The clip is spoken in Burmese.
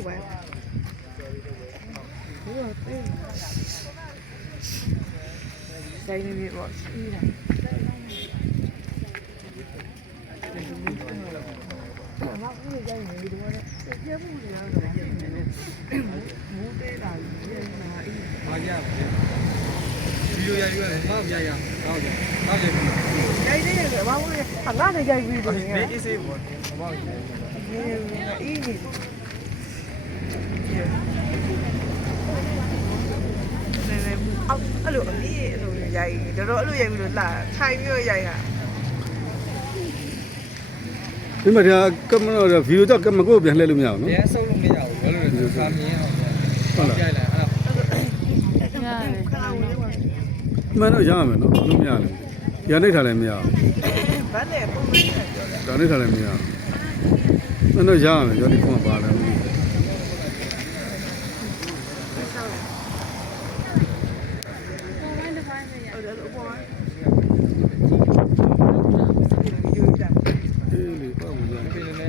တစ်ပိုင်းဆိုင်နေပြီပေါ့ရှိတာဘာလို့ကြိုင်နေဒီတော့ကျဲမှုနေရတော့မိုးသေးတာကြီးနေတာအေး ဘာကြဗီဒီယိုရိုက်ရတယ်မမရရဟုတ်တယ်ဟုတ်တယ် ကြိုင်နေတယ်ဘာလို့လဲငါနဲ့ကြိုင်ပြီးတယ် နေအေးစေးပေါ့ဘာလို့လဲ အေးကြီးအဲ့လိုအမေအဲ့လိုရိုက်တော်အဲ့လိုရိုက်ပြီးလို့လာထိုင်ပြီးရိုက်တာ ဒီမှာကမလို့ဗီဒီယိုတော့ကမကိုပြန်လှည့်လို့မရဘူးနော် ရဲဆုပ်လို့မရဘူးဘာလို့လဲစာမြင်အောင်ဟုတ်လားကြိုက်လိုက်အဲ့မှန်တော့ရရမယ်နော်ဘာလို့မရလဲရနေထားလည်းမရဘူး ဗန်းနဲ့ပုံပြီးပြောတယ် ဒါနေထားလည်းမရဘူးမှန်တော့ရရမယ်ရောဒီဖုန်းကပါလဲမသိအေးလေပေါ့ဘူးရ ဘူးပြည်နေ